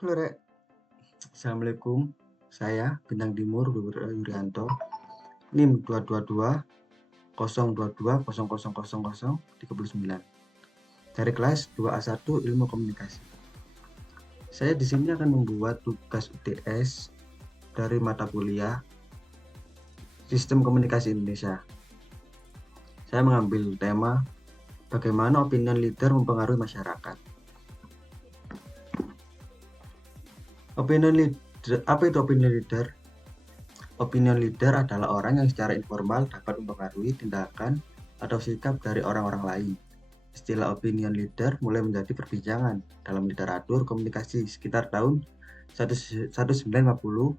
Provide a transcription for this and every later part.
Halo Rek, Assalamualaikum. Saya Bintang Timur Yuryanto, NIM 222 022 000039 dari kelas 2A1 Ilmu Komunikasi. Saya di sini akan membuat tugas UTS dari mata kuliah Sistem Komunikasi Indonesia. Saya mengambil tema bagaimana opinion leader mempengaruhi masyarakat. Opinion leader, apa itu opinion leader? Opinion leader adalah orang yang secara informal dapat mempengaruhi tindakan atau sikap dari orang-orang lain. Istilah opinion leader mulai menjadi perbincangan dalam literatur komunikasi sekitar tahun 1950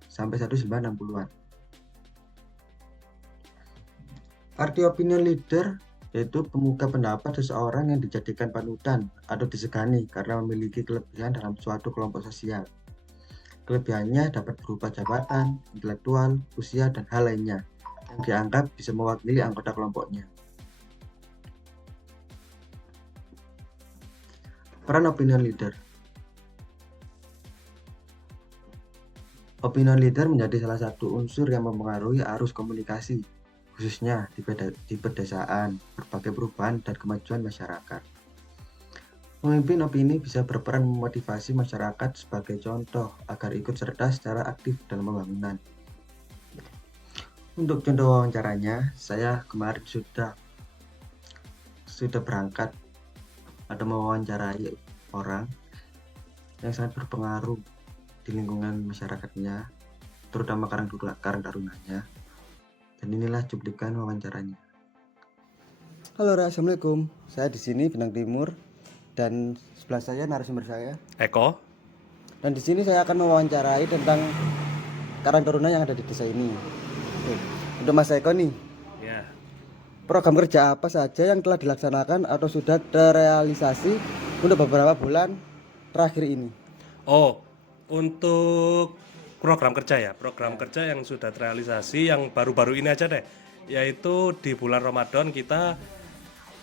sampai 1960-an. Arti opinion leader yaitu pemuka pendapat seseorang yang dijadikan panutan atau disegani karena memiliki kelebihan dalam suatu kelompok sosial. Kelebihannya dapat berupa jabatan, intelektual, usia, dan hal lainnya yang dianggap bisa mewakili anggota kelompoknya. Peran opinion leader. Opinion leader menjadi salah satu unsur yang mempengaruhi arus komunikasi, khususnya di pedesaan, berbagai perubahan dan kemajuan masyarakat. Pemimpin opini bisa berperan memotivasi masyarakat sebagai contoh agar ikut serta secara aktif dalam pembangunan. Untuk contoh wawancaranya, saya kemarin sudah berangkat atau mewawancarai orang yang sangat berpengaruh di lingkungan masyarakatnya, terutama Karang Tarunanya. Dan inilah cuplikan wawancaranya. Halo, Assalamualaikum. Saya di sini Bintang Timur dan sebelah saya narasumber saya Eko. Dan di sini saya akan mewawancarai tentang Karang Taruna yang ada di desa ini. Untuk Mas Eko nih, Ya. program kerja apa saja yang telah dilaksanakan atau sudah terrealisasi untuk beberapa bulan terakhir ini? Oh, untuk program kerja ya. Program kerja yang sudah terrealisasi yang baru-baru ini aja deh. Yaitu di bulan Ramadan kita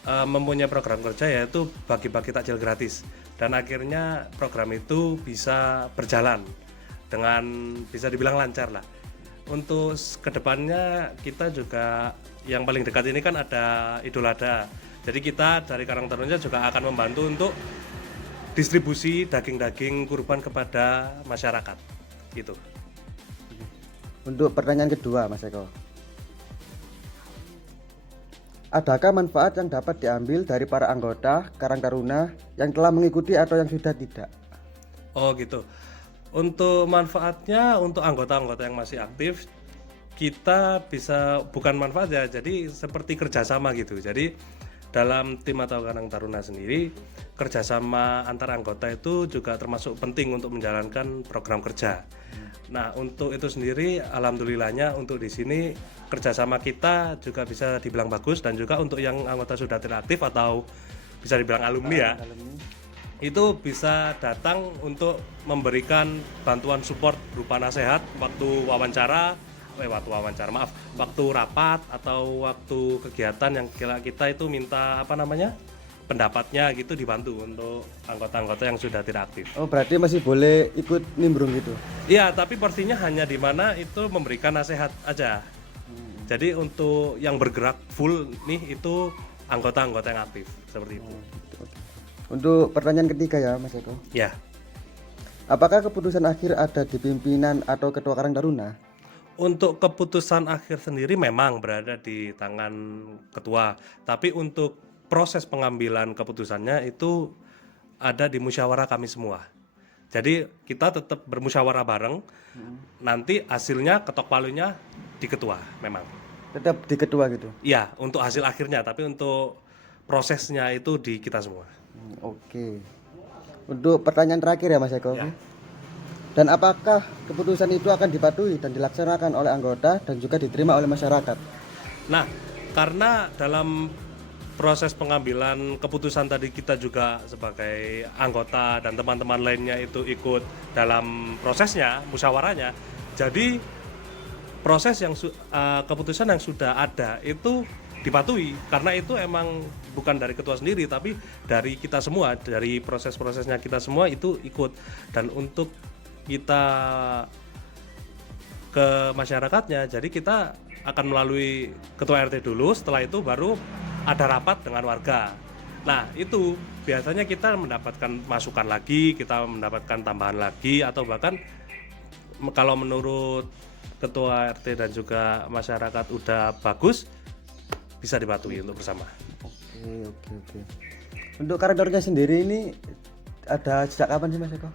mempunyai program kerja yaitu bagi-bagi takjil gratis. Dan akhirnya program itu bisa berjalan dengan bisa dibilang lancar lah. Untuk kedepannya kita juga yang paling dekat ini kan ada Idul Adha. Jadi kita dari Karang Taruna juga akan membantu untuk distribusi daging-daging kurban kepada masyarakat. Gitu. Untuk pertanyaan kedua, Mas Eko, adakah manfaat yang dapat diambil dari para anggota Karang Taruna yang telah mengikuti atau yang sudah tidak? Oh gitu. Untuk manfaatnya untuk anggota-anggota yang masih aktif, kita bisa bukan manfaat ya, jadi seperti kerjasama gitu. Jadi dalam tim atau Karang Taruna sendiri, kerjasama antar anggota itu juga termasuk penting untuk menjalankan program kerja. Nah untuk itu sendiri, alhamdulillahnya untuk di sini kerjasama kita juga bisa dibilang bagus, dan juga untuk yang anggota sudah tidak aktif atau bisa dibilang alumni ya, itu bisa datang untuk memberikan bantuan support berupa nasihat waktu waktu rapat atau waktu kegiatan yang kita itu minta pendapatnya gitu, dibantu untuk anggota-anggota yang sudah tidak aktif. Oh, berarti masih boleh ikut nimbrung gitu? Iya, tapi porsinya hanya di mana itu memberikan nasihat aja. Jadi untuk yang bergerak full nih itu anggota-anggota yang aktif seperti itu. Untuk pertanyaan ketiga ya, Mas Eko, Ya. apakah keputusan akhir ada di pimpinan atau ketua Karang Taruna? Untuk keputusan akhir sendiri memang berada di tangan ketua, tapi untuk proses pengambilan keputusannya itu ada di musyawarah kami semua. Jadi kita tetap bermusyawarah bareng, nanti hasilnya ketok palunya di ketua memang. Tetap di ketua gitu? Iya, untuk hasil akhirnya, tapi untuk prosesnya itu di kita semua. Oke. Untuk pertanyaan terakhir ya, Mas Eko. Ya. Dan apakah keputusan itu akan dipatuhi dan dilaksanakan oleh anggota dan juga diterima oleh masyarakat? Nah, karena dalam proses pengambilan keputusan tadi kita juga sebagai anggota dan teman-teman lainnya itu ikut dalam prosesnya, musyawarahnya. Jadi proses yang keputusan yang sudah ada itu dipatuhi, karena itu emang bukan dari ketua sendiri tapi dari kita semua, dari proses-prosesnya kita semua itu ikut. Dan untuk kita ke masyarakatnya, jadi kita akan melalui ketua RT dulu, setelah itu baru ada rapat dengan warga. Nah itu biasanya kita mendapatkan masukan lagi, kita mendapatkan tambahan lagi, atau bahkan kalau menurut ketua RT dan juga masyarakat udah bagus, bisa dipatuhi untuk bersama. Oke. Untuk koridornya sendiri ini ada sejak kapan sih Mas Eko?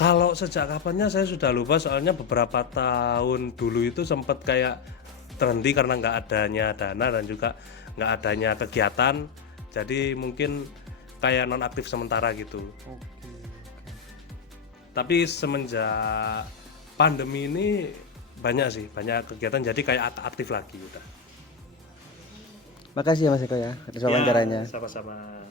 Kalau sejak kapannya saya sudah lupa, soalnya beberapa tahun dulu itu sempat kayak terhenti karena nggak adanya dana dan juga nggak adanya kegiatan, jadi mungkin kayak nonaktif sementara gitu. Tapi semenjak pandemi ini banyak kegiatan, jadi kayak aktif lagi udah. Makasih ya Mas Eko ya atas wawancaranya. Sama-sama.